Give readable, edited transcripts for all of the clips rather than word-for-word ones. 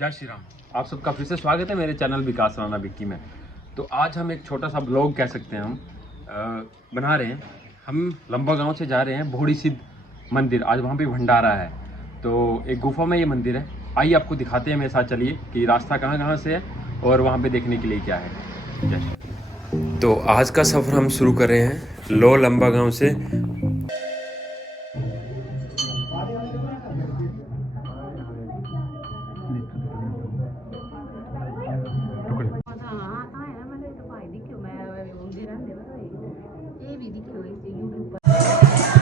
जय श्री राम। आप सबका फिर से स्वागत है मेरे चैनल विकास राणा विक्की में। तो आज हम एक छोटा सा ब्लॉग कह सकते हैं हम बना रहे हैं। हम लंबा गांव से जा रहे हैं भोड़ी सिद्ध मंदिर। आज वहां पे भंडारा है, तो एक गुफा में ये मंदिर है। आइए आपको दिखाते हैं मेरे साथ, चलिए कि रास्ता कहाँ से है और वहाँ पे देखने के लिए क्या है। जय। तो आज का सफ़र हम शुरू कर रहे हैं लो लंबा गाँव से।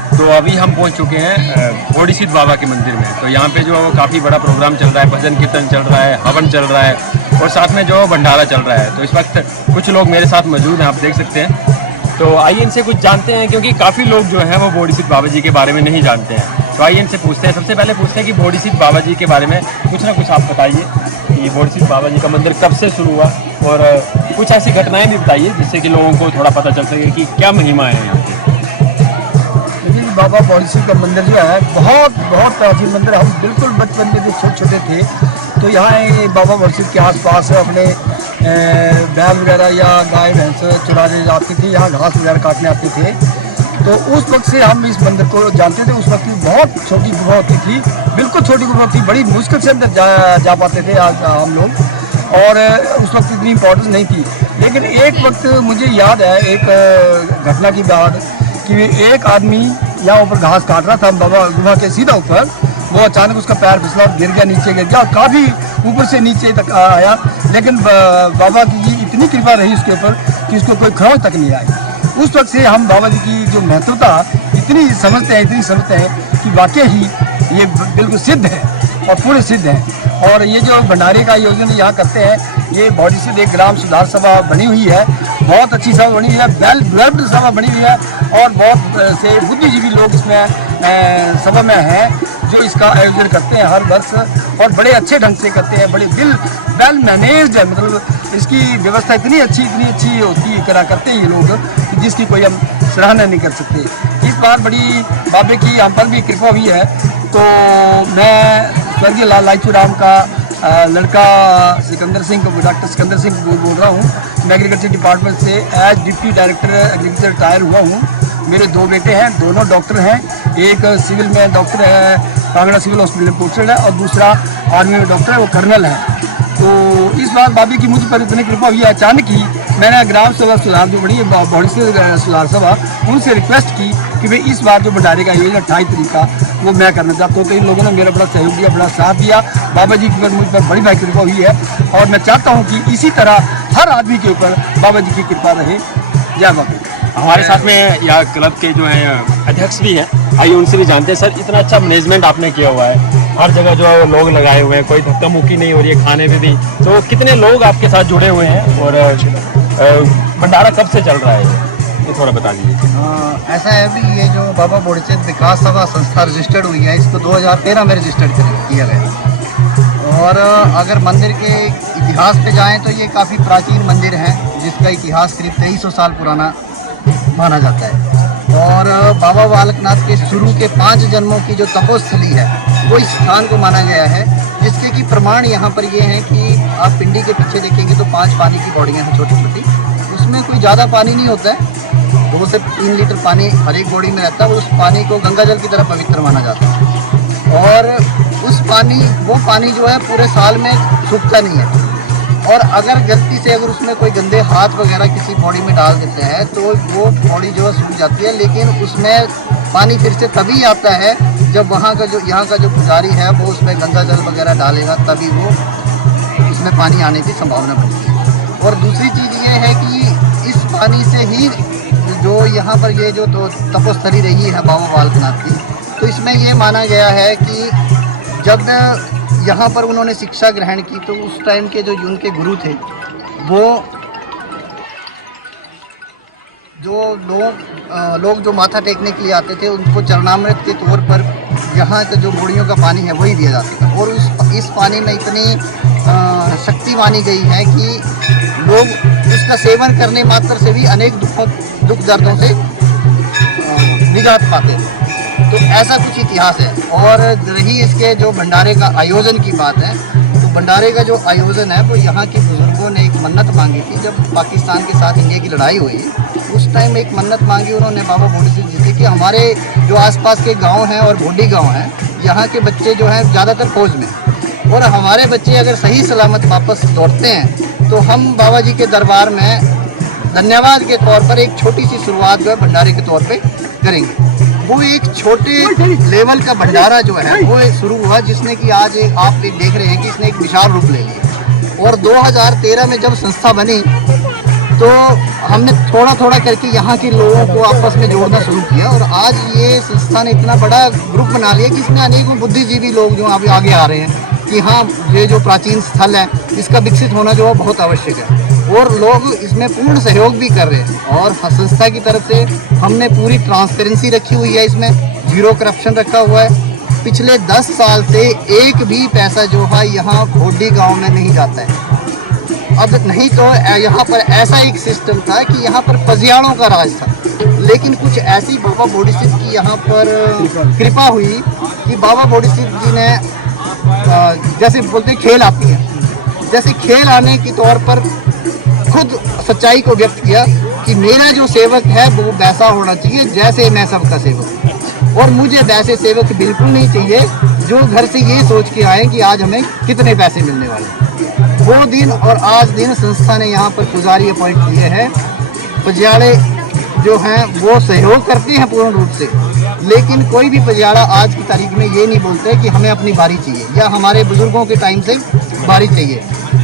तो अभी हम पहुंच चुके हैं भोड़ी सिद्ध बाबा के मंदिर में। तो यहाँ पे जो काफ़ी बड़ा प्रोग्राम चल रहा है, भजन कीर्तन चल रहा है, हवन चल रहा है और साथ में जो भंडारा चल रहा है। तो इस वक्त कुछ लोग मेरे साथ मौजूद हैं, आप देख सकते हैं। तो आइए इनसे कुछ जानते हैं, क्योंकि काफ़ी लोग जो हैं वो भोड़ी सिद्ध बाबा जी के बारे में नहीं जानते हैं। तो आइए इनसे पूछते हैं। सबसे पहले पूछते हैं कि भोड़ी सिद्ध बाबा जी के बारे में कुछ ना कुछ आप बताइए कि भोड़ी सिद्ध बाबा जी का मंदिर कब से शुरू हुआ, और कुछ ऐसी घटनाएँ भी बताइए जिससे कि लोगों को थोड़ा पता चल सके कि क्या महिमा है यहाँ पे। बाबा भोड़ी सिद्ध का मंदिर जो है बहुत प्राचीन मंदिर है। हम बिल्कुल बचपन में जब छोटे थे तो यहाँ बाबा भोड़ी सिद्ध के आसपास अपने बैल वगैरह या गाय भैंस चुराने जाते थे, यहाँ घास वगैरह काटने आते थे। तो उस वक्त से हम इस मंदिर को जानते थे। उस वक्त की बहुत छोटी गुफा होती थी, बिल्कुल छोटी गुफा थी, बड़ी मुश्किल से अंदर जा पाते थे आज हम लोग, और उस वक्त इतनी इम्पोर्टेंस नहीं थी। लेकिन एक वक्त मुझे याद है एक घटना की बात कि एक आदमी यहाँ ऊपर घास काट रहा था बाबा गुफा के सीधा ऊपर। वो अचानक उसका पैर फिसला, गिर गया, नीचे गिर गया, काफ़ी ऊपर से नीचे तक आया। लेकिन बाबा की इतनी कृपा रही उसके ऊपर कि उसको कोई खरोंच तक नहीं आई। उस वक्त से हम बाबा जी की जो महत्वता इतनी समझते हैं कि वाकई ही ये बिल्कुल सिद्ध है और पूरे सिद्ध है। और ये जो भंडारे का आयोजन यहाँ करते हैं, ये भोड़ी सिद्ध एक ग्राम सुधार सभा बनी हुई है, बहुत अच्छी सभा बनी हुई है, वेल डेवलप्ड सभा बनी हुई है, और बहुत से बुद्धिजीवी लोग इसमें सभा में हैं जो इसका आयोजन करते हैं हर वर्ष, और बड़े अच्छे ढंग से करते हैं। बड़े वेल मैनेज्ड है, मतलब इसकी व्यवस्था इतनी अच्छी होती करा करते हैं ये लोग जिसकी कोई हम सराहना नहीं कर सकते। इस बार बड़ी बाबे की हम पर भी कृपा हुई है। तो मैं स्वर्गीय लालचू राम का लड़का सिकंदर सिंह, डॉक्टर सिकंदर सिंह बोल रहा हूँ। मैं एग्रीकल्चर डिपार्टमेंट से as deputy director agriculture retire हुआ हूँ। मेरे दो बेटे हैं, दोनों डॉक्टर हैं। एक सिविल में डॉक्टर है, कांगड़ा सिविल हॉस्पिटल में पोस्टेड है, और दूसरा आर्मी में डॉक्टर है, वो कर्नल है। तो इस बार बाबी की मुझ पर इतनी कृपा हुई है, अचानक ही मैंने ग्राम सभा सुधार जो बड़ी है भोड़ी सिद्ध सुधार सभा, उनसे रिक्वेस्ट की कि भाई इस बार जो भंडारे का आयोजन 28 तारीख का वो मैं करना चाहता हूँ। तो इन लोगों ने मेरा बड़ा सहयोग दिया, बड़ा साथ दिया। बाबा जी की मुझ पर बड़ी भाई कृपा हुई है, और मैं चाहता हूँ कि इसी तरह हर आदमी के ऊपर बाबा जी की कृपा रहे। जय बाबा। हमारे साथ में या क्लब के जो है अध्यक्ष भी हैं, आइए उनसे भी जानते हैं। सर, इतना अच्छा मैनेजमेंट आपने किया हुआ है, हर जगह जो है लोग लगाए हुए हैं, कोई धक्का मुक्की नहीं हो रही है खाने में भी। तो कितने लोग आपके साथ जुड़े हुए हैं, और भंडारा कब से चल रहा है ये थोड़ा बता दीजिए। ऐसा है भी, ये जो बाबा भोड़ी सिद्ध विकास सभा संस्था रजिस्टर्ड हुई है, इसको 2013 में रजिस्टर्ड किया गया। और अगर मंदिर के इतिहास पे जाएं तो ये काफ़ी प्राचीन मंदिर है, जिसका इतिहास करीब 2300 साल पुराना माना जाता है। और बाबा बालकनाथ के शुरू के 5 जन्मों की जो तपोस्थली है वो इस स्थान को माना गया है, जिसके कि प्रमाण यहाँ पर ये हैं कि आप पिंडी के पीछे देखेंगे तो 5 पानी की बॉडियाँ हैं छोटी छोटी। उसमें कोई ज़्यादा पानी नहीं होता है, 2 से 3 लीटर पानी हर एक बॉडी में रहता है। उस पानी को गंगा जल की तरह पवित्र माना जाता है, और वो पानी जो है पूरे साल में सूखता नहीं है। और अगर गलती से अगर उसमें कोई गंदे हाथ वगैरह किसी बॉडी में डाल देते हैं तो वो बॉडी जो है सूख जाती है। लेकिन उसमें पानी फिर से तभी आता है जब यहाँ का जो पुजारी है वो उसमें गंगा जल वगैरह डालेगा, तभी वो उसमें पानी आने की संभावना बनती है। और दूसरी चीज़ ये है कि इस पानी से ही जो यहाँ पर ये जो तपोस्थली रही है बाबा बालकनाथ की, तो इसमें ये माना गया है कि जब यहाँ पर उन्होंने शिक्षा ग्रहण की तो उस टाइम के जो उनके गुरु थे, वो जो लोग जो माथा टेकने के लिए आते थे उनको चरणामृत के तौर पर यहाँ का जो बूढ़ियों का पानी है वही दिया जाता था। और इस पानी में इतनी शक्ति मानी गई है कि लोग इसका सेवन करने मात्र से भी अनेक दुख दर्दों से निजात पाते हैं। तो ऐसा कुछ इतिहास है। और रही इसके जो भंडारे का आयोजन की बात है, तो भंडारे का जो आयोजन है वो यहाँ के बुजुर्गों ने एक मन्नत मांगी थी। जब पाकिस्तान के साथ इंडिया की लड़ाई हुई उस टाइम एक मन्नत मांगी उन्होंने बाबा भोडी सिंह जी से कि हमारे जो आसपास के गांव हैं और भोडी गांव हैं, यहाँ के बच्चे जो हैं ज़्यादातर फौज में, और हमारे बच्चे अगर सही सलामत वापस लौटते हैं तो हम बाबा जी के दरबार में धन्यवाद के तौर पर एक छोटी सी शुरुआत जो है भंडारे के तौर पे करेंगे। वो एक छोटे लेवल का भंडारा जो है वो शुरू हुआ, जिसने कि आज आप देख रहे हैं कि इसने एक विशाल रूप ले लिया। और 2013 में जब संस्था बनी तो हमने थोड़ा थोड़ा करके यहाँ के लोगों को आपस में जोड़ना शुरू किया, और आज ये संस्था ने इतना बड़ा ग्रुप बना लिया कि इसमें अनेकों बुद्धिजीवी लोग जो अभी आगे आ रहे हैं कि हाँ, ये जो प्राचीन स्थल है इसका विकसित होना जो है बहुत आवश्यक है, और लोग इसमें पूर्ण सहयोग भी कर रहे हैं। और संस्था की तरफ से हमने पूरी ट्रांसपेरेंसी रखी हुई है, इसमें जीरो करप्शन रखा हुआ है। पिछले 10 साल से एक भी पैसा जो है यहाँ भोडी गांव में नहीं जाता है। अब नहीं तो यहाँ पर ऐसा एक सिस्टम था कि यहाँ पर पजियाड़ों का राज था, लेकिन कुछ ऐसी बाबा भोडी सिंह की यहाँ पर कृपा हुई कि बाबा भोडी सिंह जी ने जैसे बोलते खेल आती है, जैसे खेल आने के तौर पर खुद सच्चाई को व्यक्त किया कि मेरा जो सेवक है वो वैसा होना चाहिए जैसे मैं सबका सेवक, और मुझे वैसे सेवक बिल्कुल नहीं चाहिए जो घर से ये सोच के आए कि आज हमें कितने पैसे मिलने वाले। वो दिन और आज दिन संस्था ने यहाँ पर पुजारी अपॉइंट किए हैं। पजियाड़े जो हैं वो सहयोग करते हैं पूर्ण रूप से, लेकिन कोई भी पजियाड़ा आज की तारीख में ये नहीं बोलते कि हमें अपनी बारी चाहिए या हमारे बुजुर्गों के टाइम से बारी चाहिए।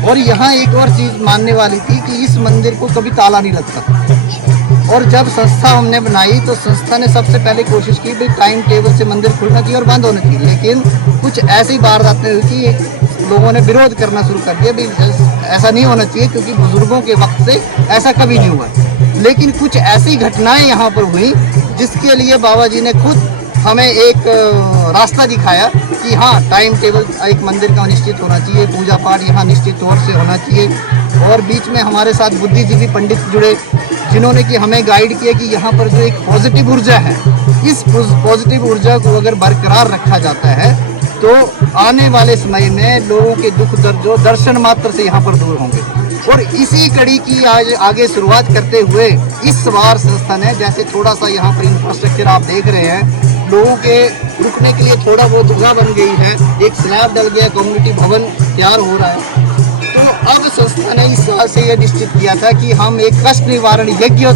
और यहाँ एक और चीज़ मानने वाली थी कि इस मंदिर को कभी ताला नहीं लगता, और जब संस्था हमने बनाई तो संस्था ने सबसे पहले कोशिश की भाई टाइम टेबल से मंदिर खुलना चाहिए और बंद होना चाहिए, लेकिन कुछ ऐसी वारदातें हुई कि लोगों ने विरोध करना शुरू कर दिया भाई ऐसा नहीं होना चाहिए, क्योंकि बुजुर्गों के वक्त से ऐसा कभी नहीं हुआ। लेकिन कुछ ऐसी घटनाएं यहाँ पर हुई जिसके लिए बाबा जी ने खुद हमें एक रास्ता दिखाया कि हाँ, टाइम टेबल एक मंदिर का निश्चित होना चाहिए, पूजा पाठ यहाँ निश्चित तौर से होना चाहिए। और बीच में हमारे साथ बुद्धिजीवी पंडित जुड़े जिन्होंने कि हमें गाइड किया कि यहाँ पर जो एक पॉजिटिव ऊर्जा है, इस पॉजिटिव ऊर्जा को अगर बरकरार रखा जाता है तो आने वाले समय में लोगों के दुख दर्द जो दर्शन मात्र से यहाँ पर दूर होंगे। और इसी कड़ी की आज आगे शुरुआत करते हुए इस बार संस्था ने जैसे थोड़ा सा यहाँ पर इंफ्रास्ट्रक्चर आप देख रहे हैं, लोगों के रुकने के लिए थोड़ा बहुत जगह बन गई है, एक स्लैब डल गया, कम्युनिटी भवन तैयार हो रहा है। तो अब संस्था ने इस साल से यह निश्चित किया था कि हम एक कष्ट निवारण यज्ञ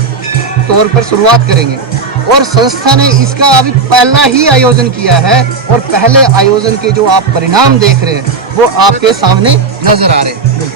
तौर पर शुरुआत करेंगे, और संस्था ने इसका अभी पहला ही आयोजन किया है, और पहले आयोजन के जो आप परिणाम देख रहे हैं वो आपके सामने नजर आ रहे हैं।